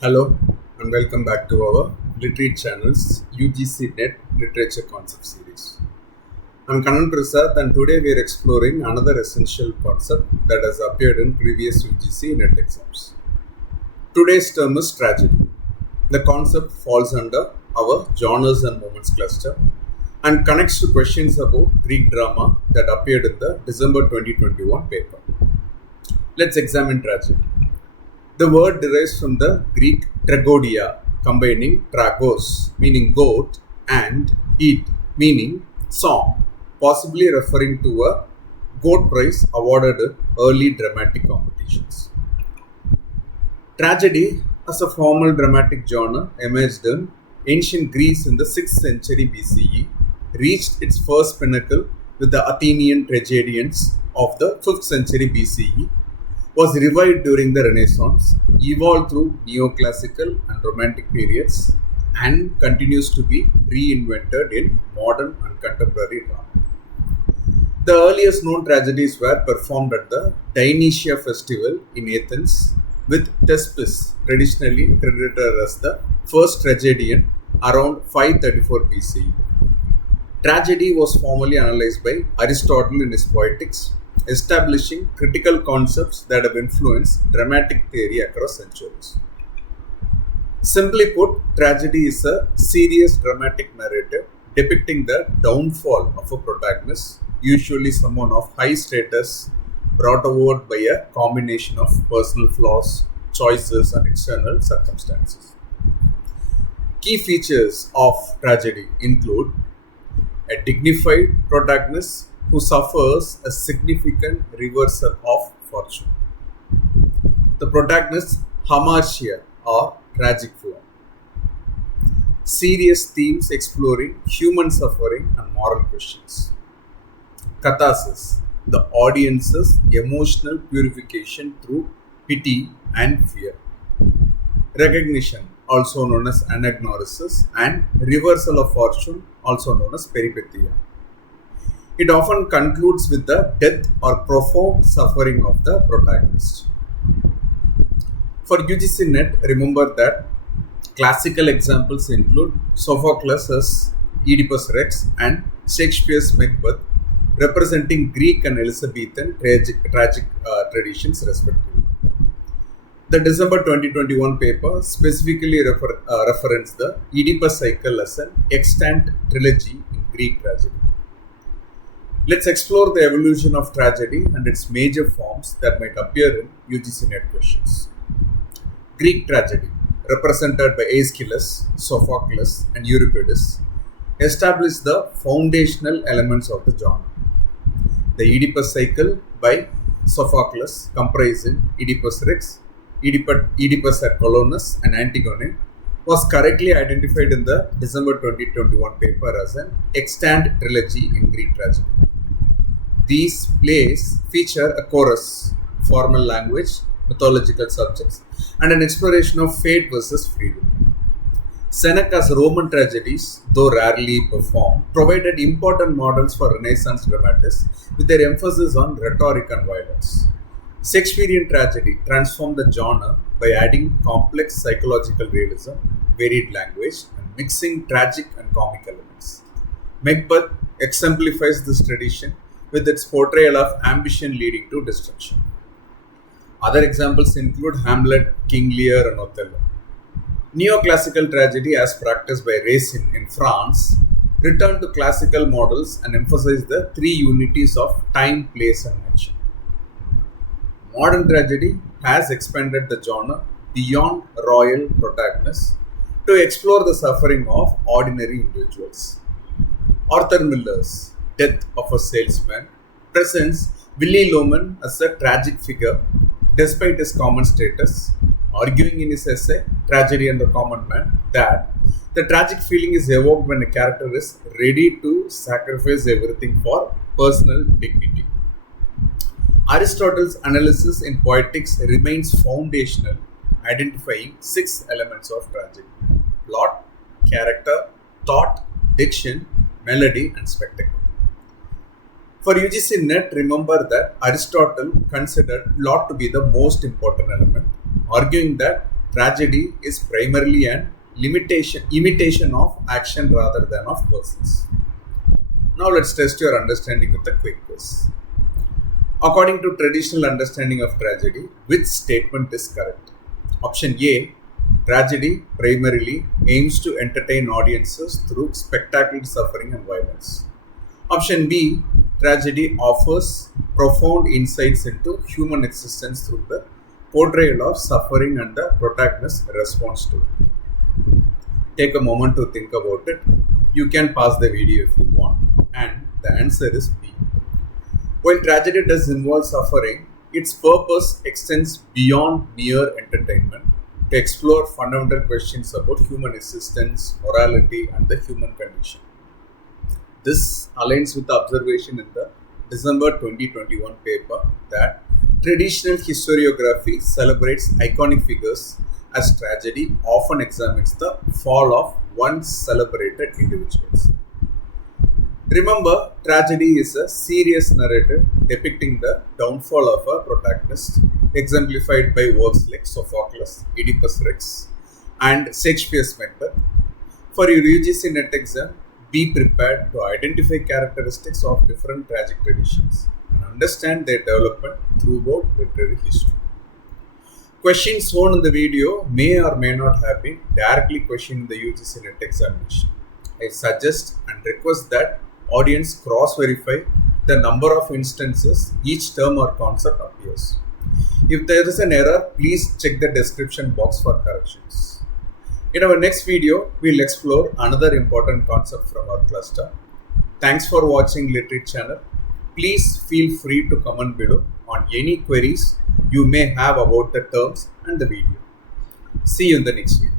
Hello and welcome back to our Literate channel's UGC NET Literature Concept Series. I'm Kanan Prasad and today we are exploring another essential concept that has appeared in previous UGC NET exams. Today's term is tragedy. The concept falls under our genres and moments cluster and connects to questions about Greek drama that appeared in the December 2021 paper. Let's examine tragedy. The word derives from the Greek tragodia, combining tragos, meaning goat, and eat, meaning song, possibly referring to a goat prize awarded in early dramatic competitions. Tragedy, as a formal dramatic genre, emerged in ancient Greece in the 6th century BCE, reached its first pinnacle with the Athenian tragedians of the 5th century BCE, was revived during the Renaissance, evolved through neoclassical and romantic periods, and continues to be reinvented in modern and contemporary drama. The earliest known tragedies were performed at the Dionysia festival in Athens, with Thespis traditionally credited as the first tragedian around 534 BCE. Tragedy was formally analyzed by Aristotle in his Poetics, establishing critical concepts that have influenced dramatic theory across centuries. Simply put, tragedy is a serious dramatic narrative depicting the downfall of a protagonist, usually someone of high status, brought about by a combination of personal flaws, choices, and external circumstances. Key features of tragedy include a dignified protagonist who suffers a significant reversal of fortune. The protagonist's hamartia or tragic flaw. Serious themes exploring human suffering and moral questions. Catharsis, the audience's emotional purification through pity and fear. Recognition, also known as anagnorisis, and reversal of fortune, also known as peripeteia. It often concludes with the death or profound suffering of the protagonist. For UGC NET, remember that classical examples include Sophocles' Oedipus Rex and Shakespeare's Macbeth, representing Greek and Elizabethan tragic traditions respectively. The December 2021 paper specifically referenced the Oedipus cycle as an extant trilogy in Greek tragedy. Let's explore the evolution of tragedy and its major forms that might appear in UGC NET questions. Greek tragedy, represented by Aeschylus, Sophocles, and Euripides, established the foundational elements of the genre. The Oedipus cycle by Sophocles, comprising Oedipus Rex, Oedipus at Colonus, and Antigone, was correctly identified in the December 2021 paper as an extant trilogy in Greek tragedy. These plays feature a chorus, formal language, mythological subjects, and an exploration of fate versus freedom. Seneca's Roman tragedies, though rarely performed, provided important models for Renaissance dramatists with their emphasis on rhetoric and violence. Shakespearean tragedy transformed the genre by adding complex psychological realism, varied language, and mixing tragic and comic elements. Macbeth exemplifies this tradition with its portrayal of ambition leading to destruction. Other examples include Hamlet, King Lear, and Othello. Neoclassical tragedy, as practiced by Racine in France, returned to classical models and emphasized the three unities of time, place, and action. Modern tragedy has expanded the genre beyond royal protagonists to explore the suffering of ordinary individuals. Arthur Miller's Death of a Salesman presents Willy Loman as a tragic figure despite his common status, arguing in his essay Tragedy and the Common Man that the tragic feeling is evoked when a character is ready to sacrifice everything for personal dignity. Aristotle's analysis in Poetics remains foundational, identifying 6 elements of tragedy: plot, character, thought, diction, melody, and spectacle. For UGC NET, remember that Aristotle considered plot to be the most important element, arguing that tragedy is primarily an imitation of action rather than of persons. Now let's test your understanding with a quick quiz. According to traditional understanding of tragedy, which statement is correct? Option A, tragedy primarily aims to entertain audiences through spectacular suffering and violence. Option B, tragedy offers profound insights into human existence through the portrayal of suffering and the protagonist's response to it. Take a moment to think about it. You can pause the video if you want, and the answer is B. While tragedy does involve suffering, its purpose extends beyond mere entertainment to explore fundamental questions about human existence, morality, and the human condition. This aligns with the observation in the December 2021 paper that traditional historiography celebrates iconic figures as tragedy often examines the fall of once celebrated individuals. Remember, tragedy is a serious narrative depicting the downfall of a protagonist, exemplified by works like Sophocles, Oedipus Rex, and Shakespeare's Macbeth. For your UGC NET exam, be prepared to identify characteristics of different tragic traditions and understand their development throughout literary history. Questions shown in the video may or may not have been directly questioned in the UGC NET examination. I suggest and request that audience cross-verify the number of instances each term or concept appears. If there is an error, please check the description box for corrections. In our next video, we'll explore another important concept from our cluster. Thanks for watching Literate channel. Please feel free to comment below on any queries you may have about the terms and the video. See you in the next video.